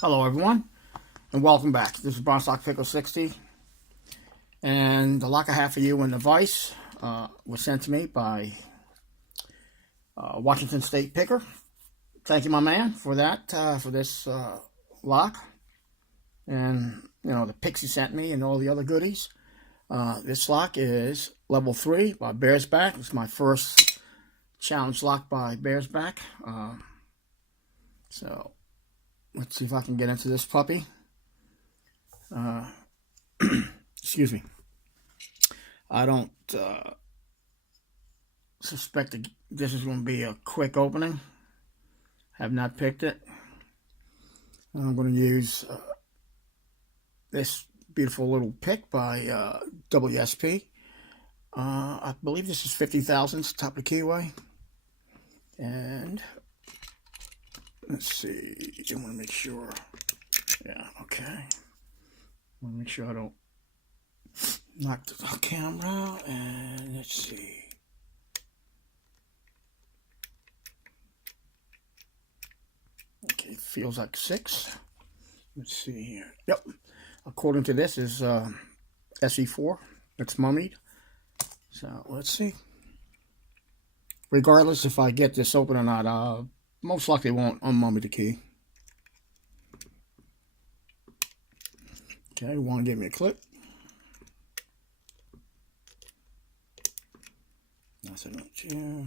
Hello everyone, and welcome back. This is Bearsback Pickle 60, and the lock I have for you in the vise was sent to me by Washington State Picker. Thank you, my man, for that, for this lock, and the picks he sent me and all the other goodies. This lock is level 3 by Bearsback. It's my first challenge lock by Bearsback. So let's see if I can get into this puppy. Excuse me. I don't suspect that this is going to be a quick opening. Have not picked it. I'm going to use this beautiful little pick by WSP. I believe this is 50 thousandths, top of the keyway. And let's see, I want to make sure. Yeah, okay. I want to make sure I don't knock the camera out. And let's see. Okay, feels like 6. Let's see here. Yep. According to this is SE4. It's mummied. So let's see. Regardless if I get this open or not, most likely won't unmummy the key. Okay, want to give me a click. Nothing up here.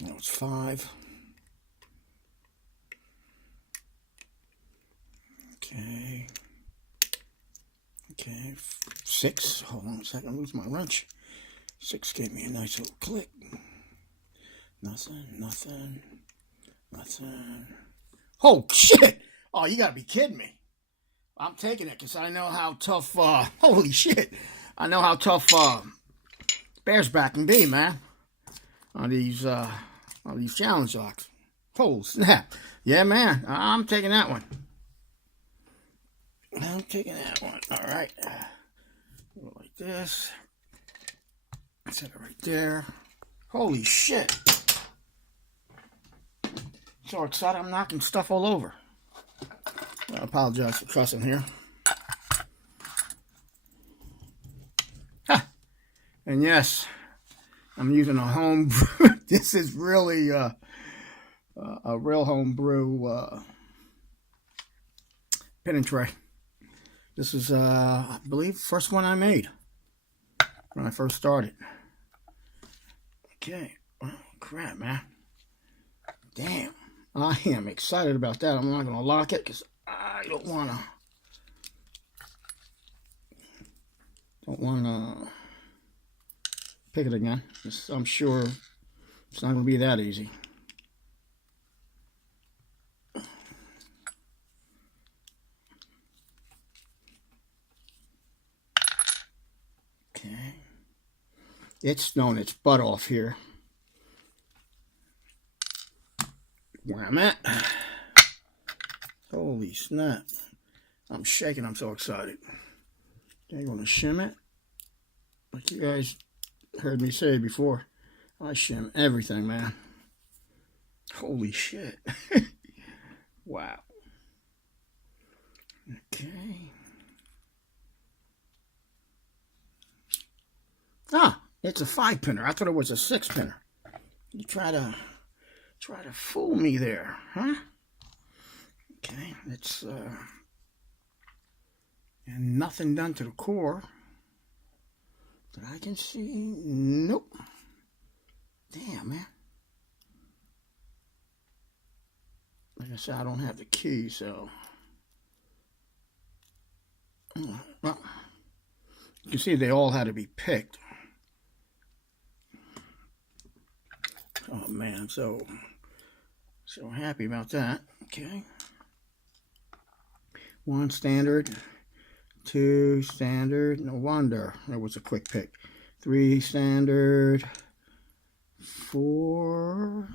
No, it's 5. Okay. Okay, 6. Hold on a second, lose my wrench. 6 gave me a nice little click. Nothing, nothing, nothing. Oh, shit! Oh, you gotta be kidding me. I'm taking it because I know how tough, holy shit. I know how tough, Bearsback can be, man. On these challenge locks. Oh, snap. Yeah, man. I'm taking that one. I'm taking that one. All right. Go like this. Set it right there. Holy shit. So excited I'm knocking stuff all over. I apologize for cussing here. Ha! And yes, I'm using a home brew. This is really a real home brew pin and tray. This is, I believe, the first one I made when I first started. Okay. Oh, crap, man. Damn. I am excited about that. I'm not going to lock it because I don't want to pick it again. I'm sure it's not going to be that easy. Okay. It's thrown its butt off here. Where I'm at. Holy snap. I'm shaking. I'm so excited. I'm going to shim it. Like you guys heard me say before, I shim everything, man. Holy shit. Wow. Okay. Ah, it's a 5-pinner. I thought it was a 6-pinner. You try to fool me there, huh? Okay, it's and nothing done to the core that I can see. Nope. Damn, man. Like I said, I don't have the key, so well, you can see they all had to be picked. Oh man, I'm so happy about that. Okay. 1 standard, 2 standard. No wonder that was a quick pick. 3 standard, 4.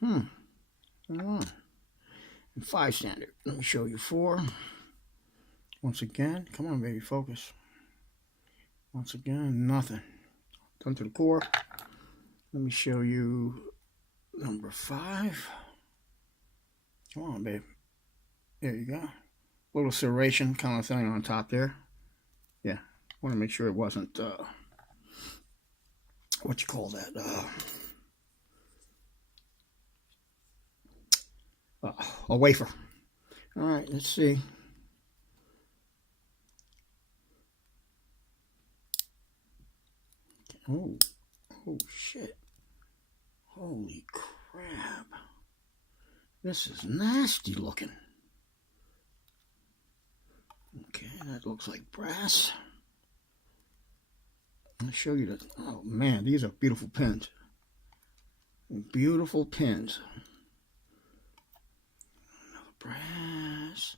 Hold on. And 5 standard. Let me show you 4. Once again, come on, baby, focus. Once again, nothing. Done to the core. Let me show you number 5. Come on, babe. There you go. Little serration kind of thing on top there. Yeah, want to make sure it wasn't, what you call that, a wafer. All right, let's see. Oh, oh shit. Holy crap. This is nasty looking. Okay, that looks like brass. I'll show you the, oh man, these are beautiful pins. Beautiful pins. Another brass.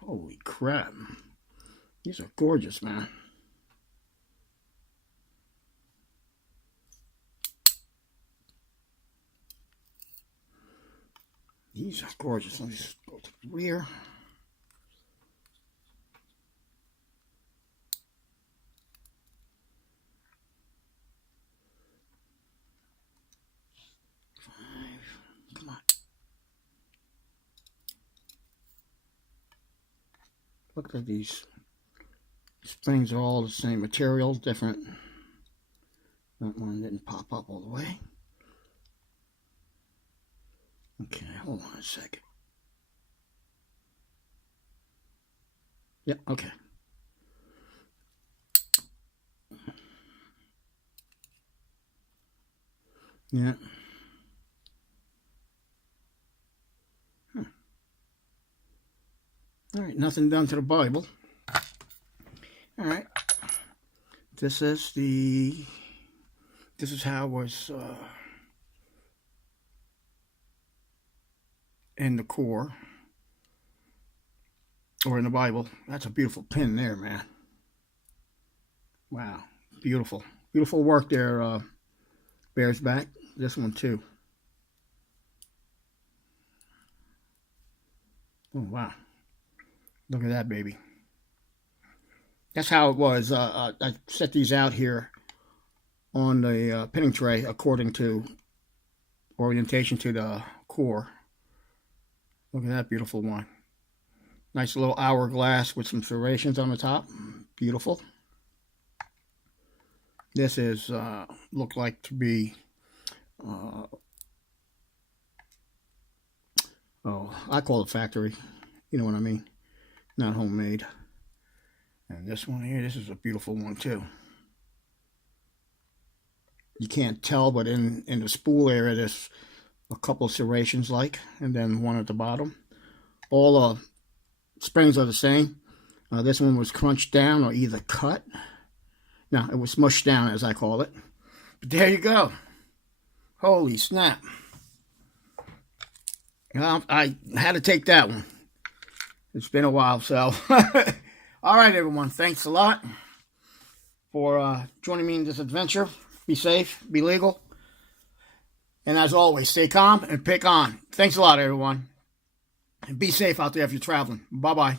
Holy crap. These are gorgeous, man. These are gorgeous. Let me just go to the rear. Come on. Look at these springs are all the same material, different. That one didn't pop up all the way. Okay, hold on a second. Yep, okay. Yeah. All right, nothing done to the Bible. All right. This is how it was in the core or in the Bible. That's a beautiful pin there, man. Wow, beautiful. Beautiful work there, Bearsback. This one too. Oh, wow. Look at that, baby. That's how it was. I set these out here on the pinning tray according to orientation to the core. Look at that beautiful one. Nice little hourglass with some serrations on the top. Beautiful. This is look like to be oh, I call it factory. You know what I mean? Not homemade. And this one here, this is a beautiful one too. You can't tell, but in the spool area, there's a couple of serrations like, and then one at the bottom. All the springs are the same. This one was crunched down or either cut. No, it was smushed down, as I call it. But there you go. Holy snap. Well, I had to take that one. It's been a while, so. All right, everyone. Thanks a lot for joining me in this adventure. Be safe, be legal. And as always, stay calm and pick on. Thanks a lot, everyone. And be safe out there if you're traveling. Bye-bye.